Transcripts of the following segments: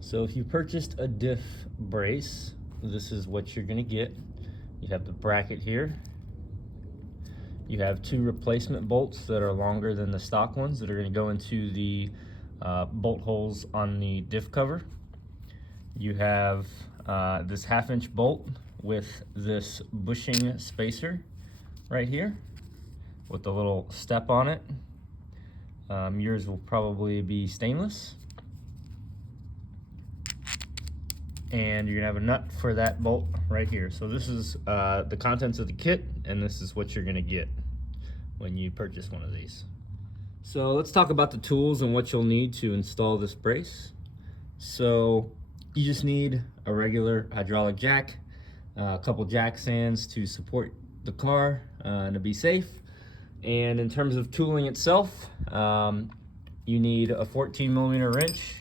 So if you purchased a Diff brace, this is what you're gonna get. You have the bracket here. You have two replacement bolts that are longer than the stock ones that are gonna go into the bolt holes on the diff cover. You have this 1/2-inch bolt with this bushing spacer right here with a little step on it. Yours will probably be stainless. And you're gonna have a nut for that bolt right here. So this is the contents of the kit, and this is what you're gonna get when you purchase one of these. So let's talk about the tools and what you'll need to install this brace. So you just need a regular hydraulic jack, a couple jack stands to support the car and to be safe. And in terms of tooling itself, you need a 14mm wrench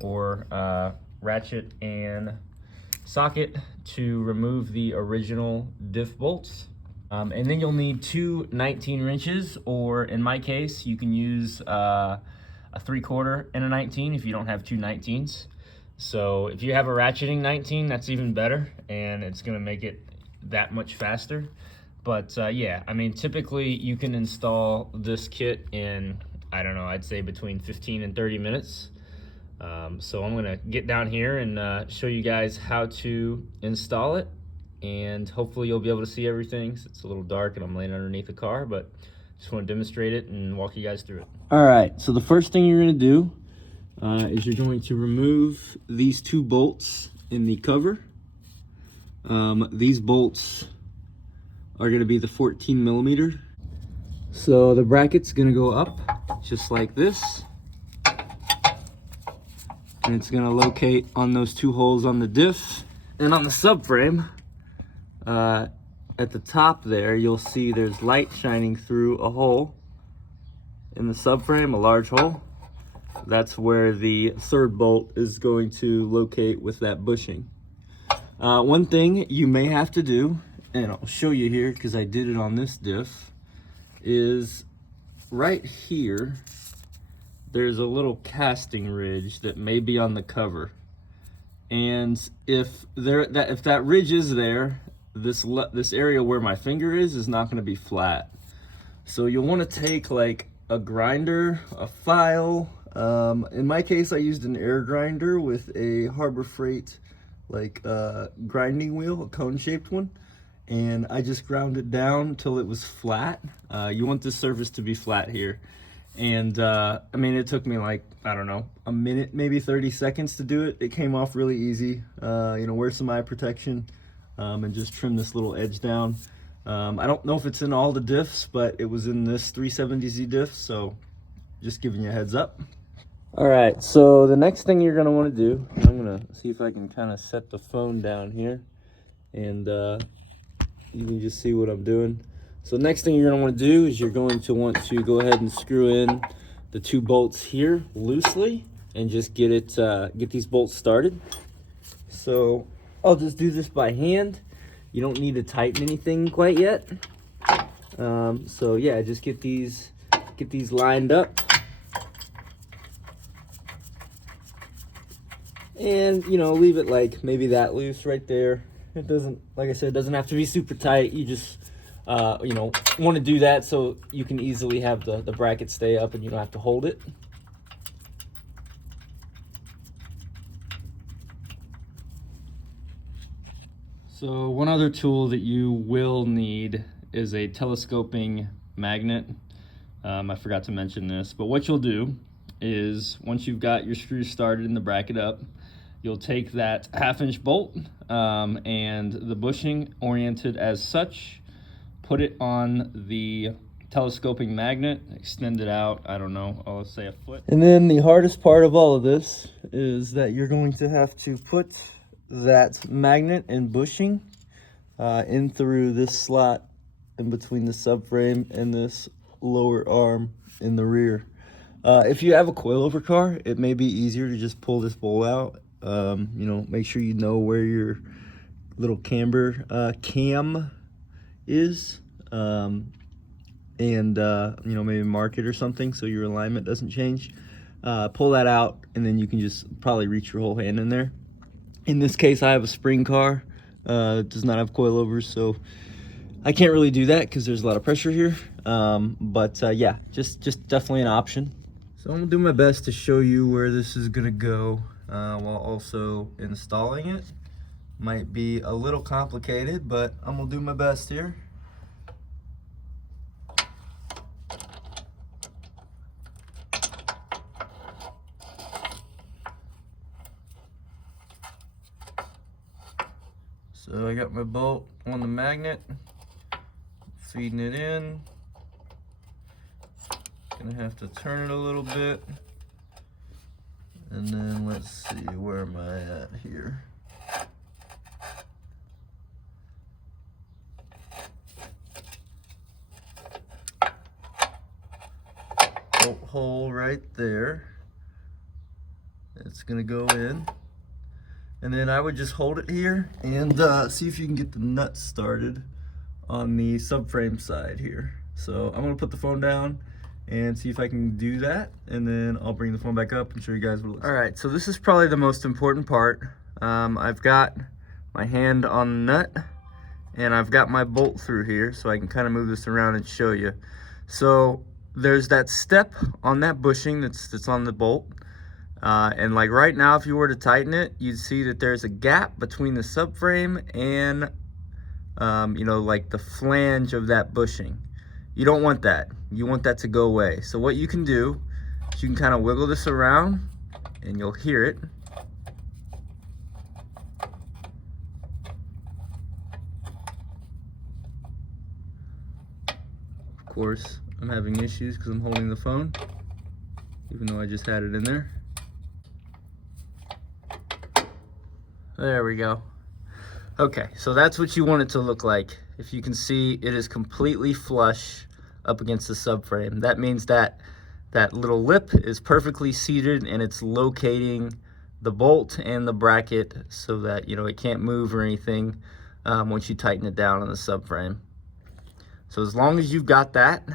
or ratchet and socket to remove the original diff bolts. And then you'll need two 19 wrenches, or in my case, you can use a 3/4 and a 19 if you don't have two 19s. So if you have a ratcheting 19, that's even better, and it's gonna make it that much faster. But yeah, I mean, typically you can install this kit in, I don't know, I'd say between 15 and 30 minutes. So I'm gonna get down here and show you guys how to install it, and hopefully you'll be able to see everything. It's a little dark and I'm laying underneath the car, but just want to demonstrate it and walk you guys through it. All right, so the first thing you're gonna do is you're going to remove these two bolts in the cover. These bolts are gonna be the 14mm. So the bracket's gonna go up just like this. And it's gonna locate on those two holes on the diff. And on the subframe, at the top there, you'll see there's light shining through a hole in the subframe, a large hole. That's where the third bolt is going to locate with that bushing. One thing you may have to do, and I'll show you here because I did it on this diff, is right here, there's a little casting ridge that may be on the cover. And if that ridge is there, this area where my finger is not going to be flat. So you'll want to take like a grinder, a file. In my case, I used an air grinder with a Harbor Freight like grinding wheel, a cone-shaped one, and I just ground it down till it was flat. You want this surface to be flat here. And I mean, it took me like, I don't know, a minute, maybe 30 seconds to do it. It came off really easy. You know, wear some eye protection and just trim this little edge down. I don't know if it's in all the diffs, but it was in this 370Z diff, so just giving you a heads up. All right, so the next thing you're gonna wanna do, I'm gonna see if I can kind of set the phone down here, and you can just see what I'm doing. So the next thing you're gonna want to do is you're going to want to go ahead and screw in the two bolts here loosely and just get these bolts started. So I'll just do this by hand. You don't need to tighten anything quite yet. So yeah, just get these lined up. And you know, leave it like maybe that loose right there. It doesn't, like I said, it doesn't have to be super tight. You just you know, want to do that so you can easily have the bracket stay up and you don't have to hold it. So one other tool that you will need is a telescoping magnet. I forgot to mention this, but what you'll do is once you've got your screws started and the bracket up, you'll take that 1/2-inch bolt and the bushing oriented as such, put it on the telescoping magnet, extend it out, I don't know, let's say a foot. And then the hardest part of all of this is that you're going to have to put that magnet and bushing in through this slot in between the subframe and this lower arm in the rear. If you have a coilover car, it may be easier to just pull this bolt out. You know, make sure you know where your little camber cam is, and you know, maybe mark it or something so your alignment doesn't change. pull that out, and then you can just probably reach your whole hand in there. In this case, I have a spring car. It does not have coilovers, so I can't really do that because there's a lot of pressure here. Yeah, just definitely an option. So I'm gonna do my best to show you where this is gonna go while also installing it. Might be a little complicated, but I'm gonna do my best here. So I got my bolt on the magnet, feeding it in. Gonna have to turn it a little bit. And then let's see, where am I at here? Bolt hole right there. It's gonna go in. And then I would just hold it here and see if you can get the nuts started on the subframe side here. So I'm gonna put the phone down and see if I can do that, and then I'll bring the phone back up and show you guys what it looks like. All right, so this is probably the most important part. I've got my hand on the nut, and I've got my bolt through here, so I can kind of move this around and show you. So there's that step on that bushing that's on the bolt. And like right now, if you were to tighten it, you'd see that there's a gap between the subframe and, you know, like the flange of that bushing. You don't want that. You want that to go away. So what you can do is you can kind of wiggle this around and you'll hear it. Of course, I'm having issues because I'm holding the phone, even though I just had it in there. There we go. Okay, so that's what you want it to look like. If you can see, it is completely flush up against the subframe. That means that that little lip is perfectly seated and it's locating the bolt and the bracket so that, you know, it can't move or anything once you tighten it down on the subframe. So as long as you've got that,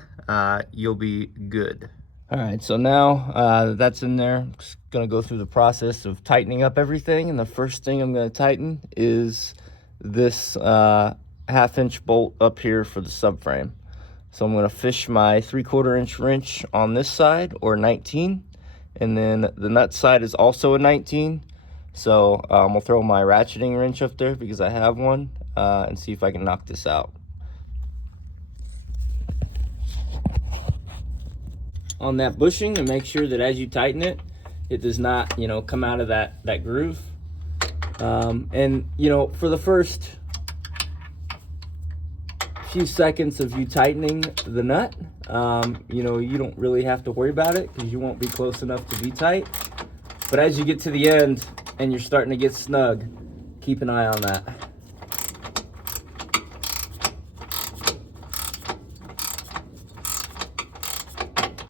you'll be good. All right, so now that's in there. I'm just gonna go through the process of tightening up everything, and the first thing I'm gonna tighten is this 1/2 inch bolt up here for the subframe. So I'm gonna fish my 3/4 inch wrench on this side, or 19, and then the nut side is also a 19. So I'll throw my ratcheting wrench up there because I have one, and see if I can knock this out. On that bushing, and make sure that as you tighten it, it does not, you know, come out of that groove. And you know, for the first few seconds of you tightening the nut, you know, you don't really have to worry about it because you won't be close enough to be tight. But as you get to the end and you're starting to get snug, keep an eye on that.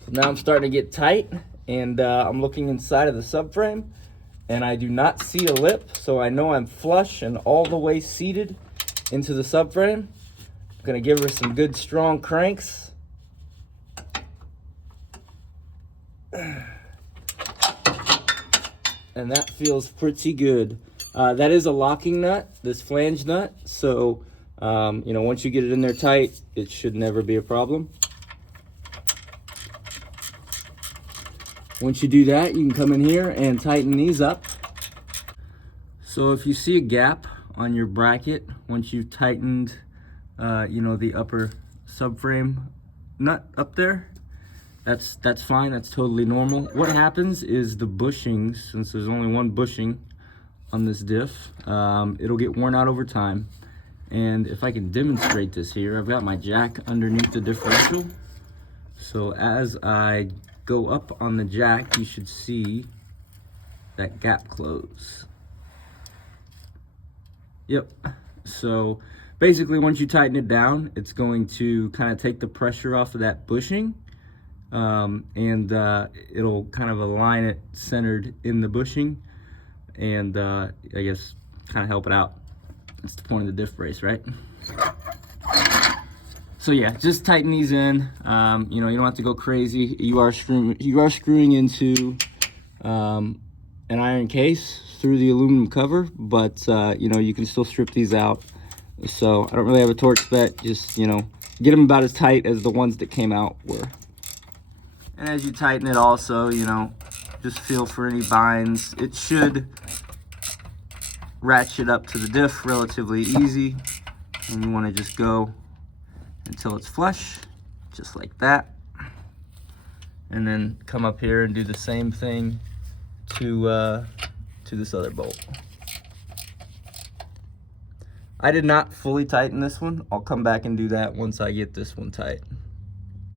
Now I'm starting to get tight, and I'm looking inside of the subframe, and I do not see a lip, so I know I'm flush and all the way seated into the subframe. I'm gonna give her some good strong cranks. And that feels pretty good. That is a locking nut, this flange nut, so you know, once you get it in there tight, it should never be a problem. Once you do that, you can come in here and tighten these up. So if you see a gap on your bracket, once you've tightened, you know, the upper subframe nut up there, that's fine, that's totally normal. What happens is the bushings, since there's only one bushing on this diff, it'll get worn out over time. And if I can demonstrate this here, I've got my jack underneath the differential. So as I go up on the jack, you should see that gap close. Yep. So basically, once you tighten it down, it's going to kind of take the pressure off of that bushing, and it'll kind of align it centered in the bushing, and I guess kind of help it out. That's the point of the diff brace, right? So yeah, just tighten these in. You know, you don't have to go crazy. You are screwing into an iron case through the aluminum cover, but you know, you can still strip these out. So I don't really have a torque spec. Just, you know, get them about as tight as the ones that came out were. And as you tighten it also, you know, just feel for any binds. It should ratchet up to the diff relatively easy, and you want to just go until it's flush, just like that. And then come up here and do the same thing to this other bolt. I did not fully tighten this one. I'll come back and do that once I get this one tight.